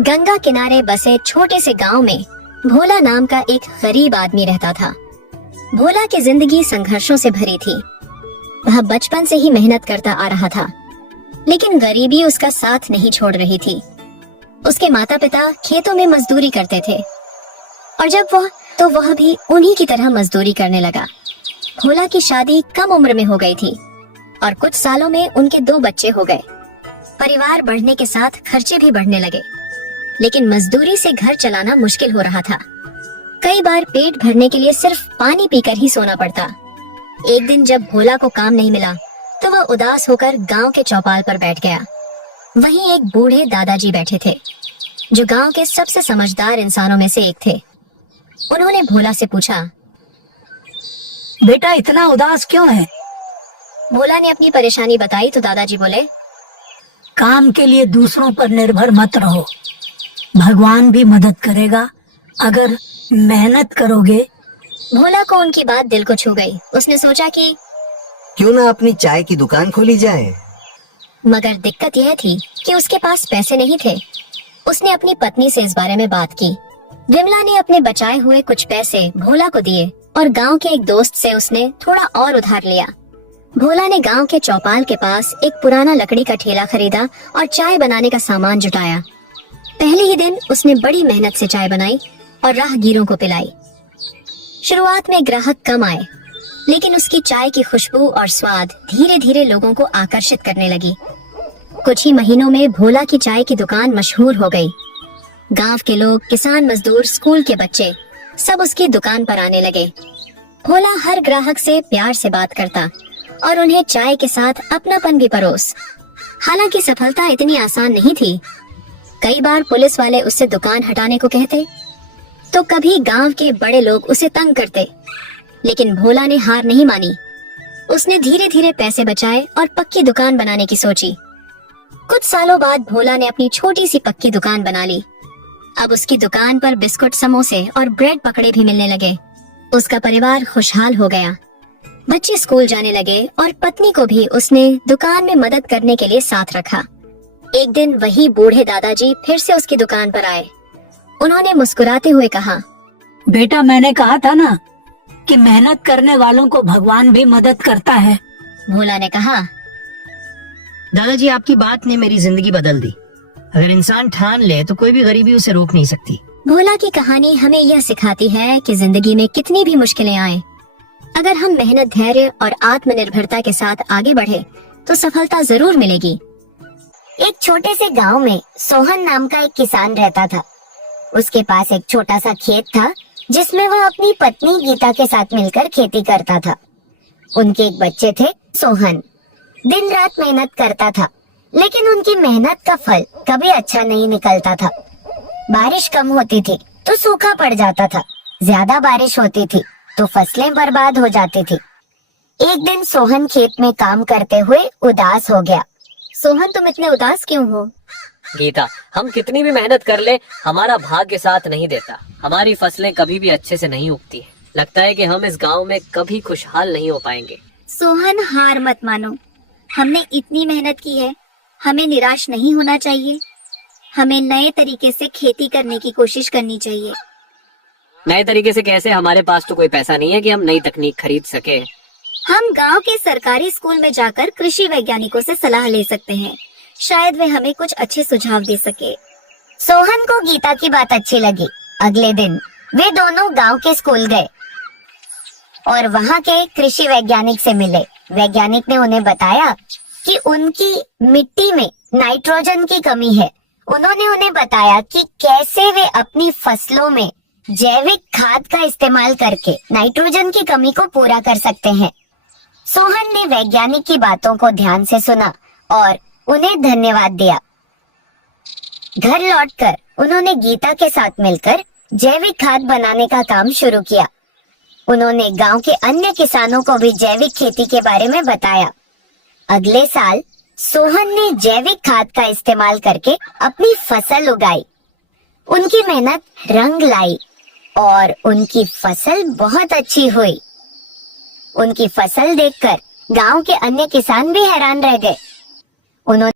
गंगा किनारे बसे छोटे से गांव में भोला नाम का एक गरीब आदमी रहता था। भोला की जिंदगी संघर्षों से भरी थी। वह बचपन से ही मेहनत करता आ रहा था, लेकिन गरीबी उसका साथ नहीं छोड़ रही थी। उसके माता पिता खेतों में मजदूरी करते थे और जब वह भी उन्हीं की तरह मजदूरी करने लगा। भोला की शादी कम उम्र में हो गई थी और कुछ सालों में उनके 2 बच्चे हो गए। परिवार बढ़ने के साथ खर्चे भी बढ़ने लगे, लेकिन मजदूरी से घर चलाना मुश्किल हो रहा था। कई बार पेट भरने के लिए सिर्फ पानी पीकर ही सोना पड़ता। एक दिन जब भोला को काम नहीं मिला तो वह उदास होकर गांव के चौपाल पर बैठ गया। वहीं एक बूढ़े दादाजी बैठे थे, जो गांव के सबसे समझदार इंसानों में से एक थे। उन्होंने भोला से पूछा, बेटा इतना उदास क्यों है? भोला ने अपनी परेशानी बताई तो दादाजी बोले, काम के लिए दूसरों पर निर्भर मत रहो, भगवान भी मदद करेगा अगर मेहनत करोगे। भोला को उनकी बात दिल को छू गई। उसने सोचा कि क्यों ना अपनी चाय की दुकान खोली जाए। मगर दिक्कत यह थी कि उसके पास पैसे नहीं थे। उसने अपनी पत्नी से इस बारे में बात की। विमला ने अपने बचाए हुए कुछ पैसे भोला को दिए और गांव के एक दोस्त से उसने थोड़ा और उधार लिया। भोला ने गांव के चौपाल के पास एक पुराना लकड़ी का ठेला खरीदा और चाय बनाने का सामान जुटाया। पहले ही दिन उसने बड़ी मेहनत से चाय बनाई और राहगीरों को पिलाई। शुरुआत में ग्राहक कम आए, लेकिन उसकी चाय की खुशबू और स्वाद धीरे धीरे लोगों को आकर्षित करने लगी। कुछ ही महीनों में भोला की चाय की दुकान मशहूर हो गई। गांव के लोग, किसान मजदूर, स्कूल के बच्चे सब उसकी दुकान पर आने लगे। भोला हर ग्राहक से प्यार से बात करता और उन्हें चाय के साथ अपनापन भी परोस। हालांकि सफलता इतनी आसान नहीं थी। कई बार पुलिस वाले उससे दुकान हटाने को कहते, तो कभी गांव के बड़े लोग उसे तंग करते, लेकिन भोला ने हार नहीं मानी। उसने धीरे धीरे पैसे बचाए और पक्की दुकान बनाने की सोची। कुछ सालों बाद भोला ने अपनी छोटी सी पक्की दुकान बना ली। अब उसकी दुकान पर बिस्कुट, समोसे और ब्रेड पकड़े भी मिलने लगे। उसका परिवार खुशहाल हो गया। बच्चे स्कूल जाने लगे और पत्नी को भी उसने दुकान में मदद करने के लिए साथ रखा। एक दिन वही बूढ़े दादाजी फिर से उसकी दुकान पर आए। उन्होंने मुस्कुराते हुए कहा, बेटा मैंने कहा था ना कि मेहनत करने वालों को भगवान भी मदद करता है। भोला ने कहा, दादाजी आपकी बात ने मेरी जिंदगी बदल दी। अगर इंसान ठान ले तो कोई भी गरीबी उसे रोक नहीं सकती। भोला की कहानी हमें यह सिखाती है कि जिंदगी में कितनी भी मुश्किलें आए, अगर हम मेहनत, धैर्य और आत्मनिर्भरता के साथ आगे बढ़े तो सफलता जरूर मिलेगी। एक छोटे से गांव में सोहन नाम का एक किसान रहता था। उसके पास एक छोटा सा खेत था, जिसमें वह अपनी पत्नी गीता के साथ मिलकर खेती करता था। उनके एक बच्चे थे, सोहन। दिन रात मेहनत करता था, लेकिन उनकी मेहनत का फल कभी अच्छा नहीं निकलता था। बारिश कम होती थी तो सूखा पड़ जाता था, ज्यादा बारिश होती थी तो फसलें बर्बाद हो जाती थी। एक दिन सोहन खेत में काम करते हुए उदास हो गया। सोहन, तुम इतने उदास क्यों हो? गीता, हम कितनी भी मेहनत कर ले, हमारा भाग्य साथ नहीं देता। हमारी फसलें कभी भी अच्छे से नहीं उगती। लगता है कि हम इस गांव में कभी खुशहाल नहीं हो पाएंगे। सोहन, हार मत मानो। हमने इतनी मेहनत की है, हमें निराश नहीं होना चाहिए। हमें नए तरीके से खेती करने की कोशिश करनी चाहिए। नए तरीके से कैसे? हमारे पास तो कोई पैसा नहीं है कि हम नई तकनीक खरीद सके। हम गांव के सरकारी स्कूल में जाकर कृषि वैज्ञानिकों से सलाह ले सकते हैं। शायद वे हमें कुछ अच्छे सुझाव दे सके। सोहन को गीता की बात अच्छी लगी। अगले दिन वे दोनों गांव के स्कूल गए और वहां के कृषि वैज्ञानिक से मिले। वैज्ञानिक ने उन्हें बताया कि उनकी मिट्टी में नाइट्रोजन की कमी है। उन्होंने उन्हें बताया कि कैसे वे अपनी फसलों में जैविक खाद का इस्तेमाल करके नाइट्रोजन की कमी को पूरा कर सकते हैं। सोहन ने वैज्ञानिक की बातों को ध्यान से सुना और उन्हें धन्यवाद दिया। घर लौटकर उन्होंने गीता के साथ मिलकर जैविक खाद बनाने का काम शुरू किया। उन्होंने गांव के अन्य किसानों को भी जैविक खेती के बारे में बताया। अगले साल सोहन ने जैविक खाद का इस्तेमाल करके अपनी फसल उगाई। उनकी मेहनत रंग लाई और उनकी फसल बहुत अच्छी हुई। उनकी फसल देखकर गांव के अन्य किसान भी हैरान रह गए। उन्होंने